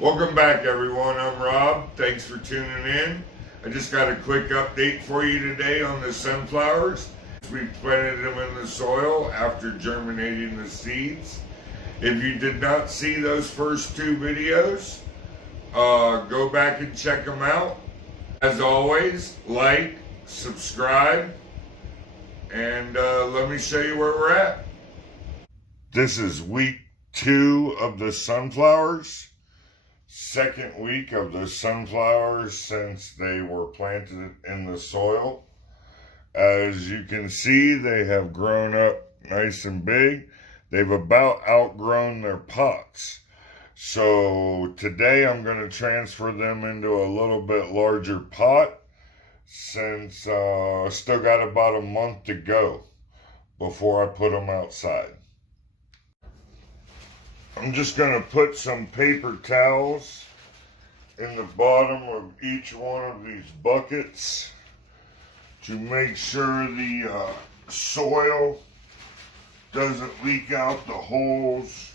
Welcome back, everyone. I'm Rob. Thanks for tuning in. I just got a quick update for you today on the sunflowers. We planted them in the soil after germinating the seeds. If you did not see those first two videos, go back and check them out. As always, like, subscribe, and let me show you where we're at. This is week 2 of the sunflowers. Second week of the sunflowers since they were planted in the soil. As you can see, they have grown up nice and big. They've about outgrown their pots. So today I'm going to transfer them into a little bit larger pot since I still got about a month to go before I put them outside. I'm just going to put some paper towels in the bottom of each one of these buckets to make sure the soil doesn't leak out the holes.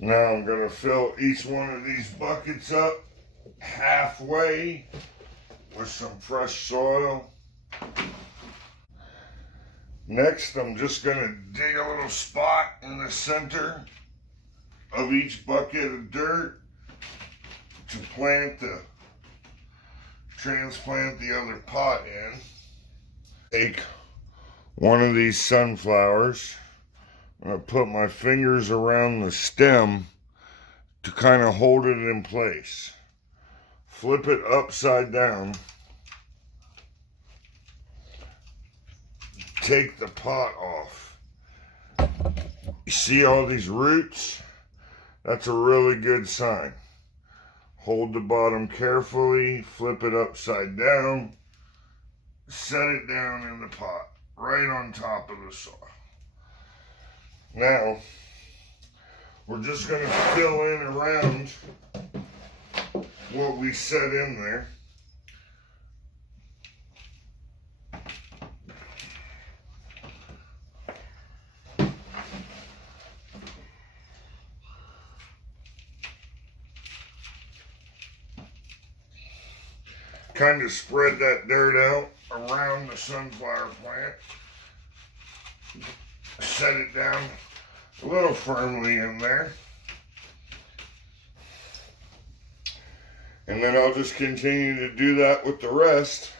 Now I'm going to fill each one of these buckets up halfway with some fresh soil. Next, I'm just going to dig a little spot in the center of each bucket of dirt to transplant the other pot in. Take one of these sunflowers. I'm going to put my fingers around the stem to kind of hold it in place. Flip it upside down. Take the pot off. You see all these roots? That's a really good sign. Hold the bottom carefully, flip it upside down, set it down in the pot, right on top of the soil. Now, we're just going to fill in around what we set in there. Kind of spread that dirt out around the sunflower plant. Set it down a little firmly in there. And then I'll just continue to do that with the rest.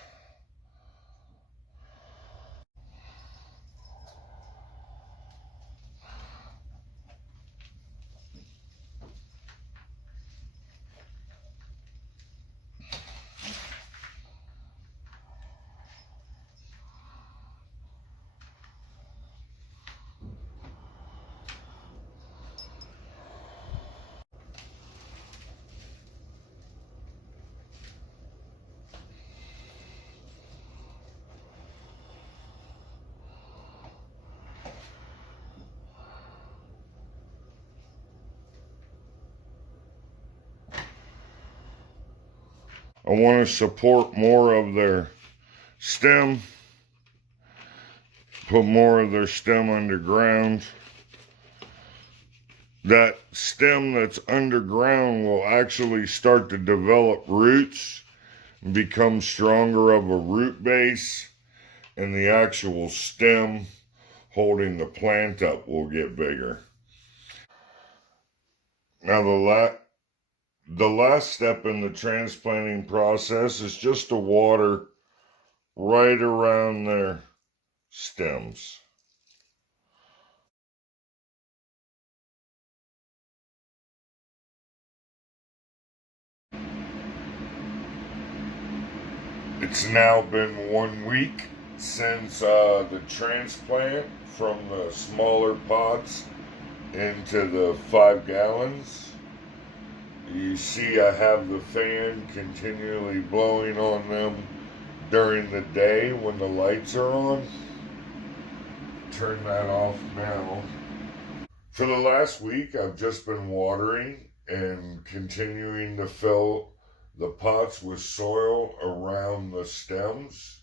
I want to support more of their stem, put more of their stem underground. That stem that's underground will actually start to develop roots and become stronger of a root base, and the actual stem holding the plant up will get bigger. Now the last step in the transplanting process is just to water right around their stems. It's now been 1 week since the transplant from the smaller pots into the 5 gallons. You see I have the fan continually blowing on them during the day when the lights are on. Turn that off now. For the last week, I've just been watering and continuing to fill the pots with soil around the stems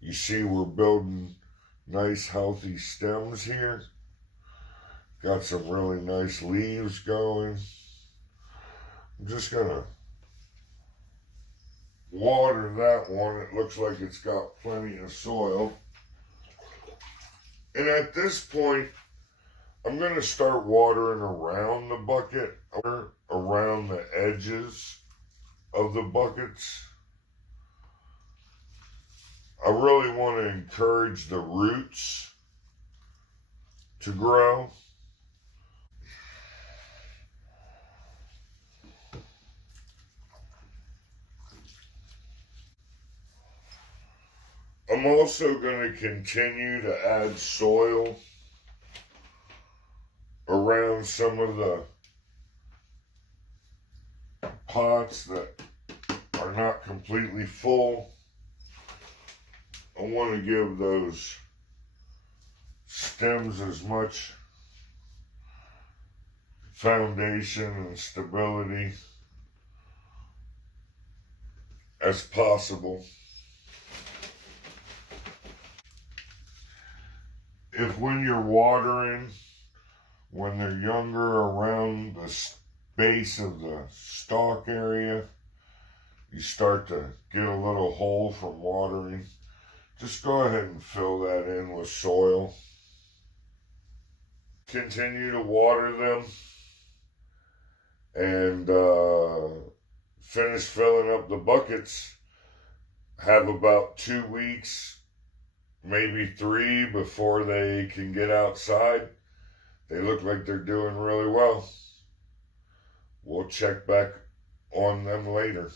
You see we're building nice healthy stems here. Got some really nice leaves going. I'm just gonna water that one. It looks like it's got plenty of soil. And at this point, I'm gonna start watering around the bucket, around the edges of the buckets. I really want to encourage the roots to grow. I'm also going to continue to add soil around some of the pots that are not completely full. I want to give those stems as much foundation and stability as possible. If when you're watering, when they're younger, around the base of the stalk area, you start to get a little hole from watering, just go ahead and fill that in with soil. Continue to water them and finish filling up the buckets. Have about 2 weeks, maybe 3, before they can get outside. They look like they're doing really well. We'll check back on them later.